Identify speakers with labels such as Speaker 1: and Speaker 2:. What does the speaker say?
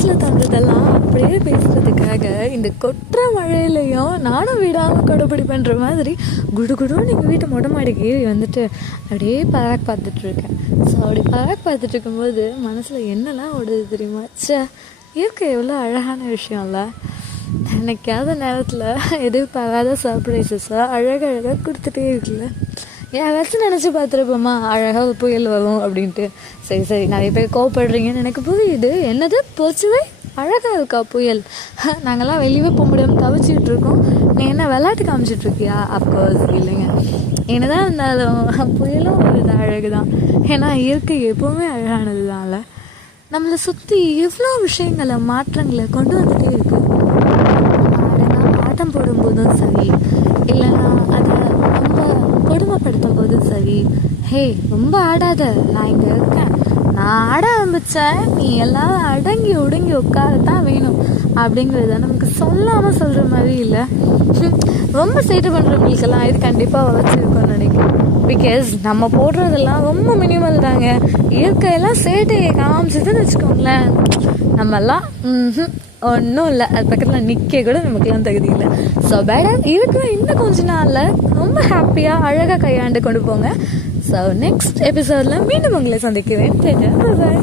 Speaker 1: மனசில் தந்ததெல்லாம் அப்படியே பேசுகிறதுக்காக இந்த கொட்டுற மழையிலையும் நானும் விடாமல் கொடுபடி பண்ணுற மாதிரி குடு குடுன்னு எங்கள் வீட்டு மொட்டை மாடிக்கு ஏறி வந்துட்டு அப்படியே பராக் பார்த்துட்ருக்கேன் ஸோ அப்படி பராக் பார்த்துட்டு இருக்கும்போது மனசில் என்னெல்லாம் ஓடுது தெரியுமா? ச்சே இயற்கை எவ்வளோ அழகான விஷயம்ல. நினைக்காத நேரத்தில் எதிர்பாராத சர்ப்ரைசஸாக அழகழகாக கொடுத்துட்டே இருக்குல்ல யாராச்சும் நினச்சி பார்த்துருப்போமா? அழகாக ஒரு புயல் வரும் அப்படின்ட்டு. சரி சரி நிறைய பேர் கோவப்படுறீங்கன்னு எனக்கு புரியுது. என்னது? போச்சுவே? அழகாக இருக்கா புயல்? நாங்கள்லாம் வெளியவே போக முடியாமல் தவிச்சிட்டு இருக்கோம். நீ என்ன விளையாட்டு காமிச்சிட்டு இருக்கியா? அப்கோர்ஸ் இல்லைங்க. என்னதான் இருந்தாலும் புயலும் ஒரு அழகு தான் ஏன்னா இயற்கை எப்போவுமே அழகானது தான்ல நம்மளை சுற்றி எவ்வளோ விஷயங்களை மாற்றங்களை கொண்டு வந்துட்டே இருக்கும் ஆட்டம் போடும்போதும் சரி இல்லைன்னா அதை ரொம்ப சொல்லி ஹே ரொம்ப ஆடாத நான் இங்கே இருக்கேன். நான் ஆட ஆரம்பித்தேன் நீ எல்லாம் அடங்கி ஒடுங்கி உட்காரத்தான் வேணும். அப்படிங்கிறத நமக்கு சொல்லாமல் சொல்கிற மாதிரி இல்லை. ரொம்ப சேட்டை பண்ணுறவங்களுக்கெல்லாம் இது கண்டிப்பாக வச்சுருக்கோம்னு நினைக்கிறேன். பிகாஸ் நம்ம போடுறதெல்லாம் ரொம்ப மினிமல் தாங்க. இயற்கையெல்லாம் சேட்டையை காமிச்சதுன்னு வச்சுக்கோங்களேன். நம்மெல்லாம் ஒன்றும் இல்லை. அது பக்கத்தில் நிற்க கூட நமக்குலாம் தகுதி இல்லை. ஸோ பேடர் இருக்கிற இன்னும் கொஞ்ச நாளில் ரொம்ப ஹாப்பியாக அழகாக கையாண்டு கொண்டு போங்க. ஸோ நெக்ஸ்ட் எபிசோடில் மீண்டும் உங்களை சந்திக்கிறேன். பாய்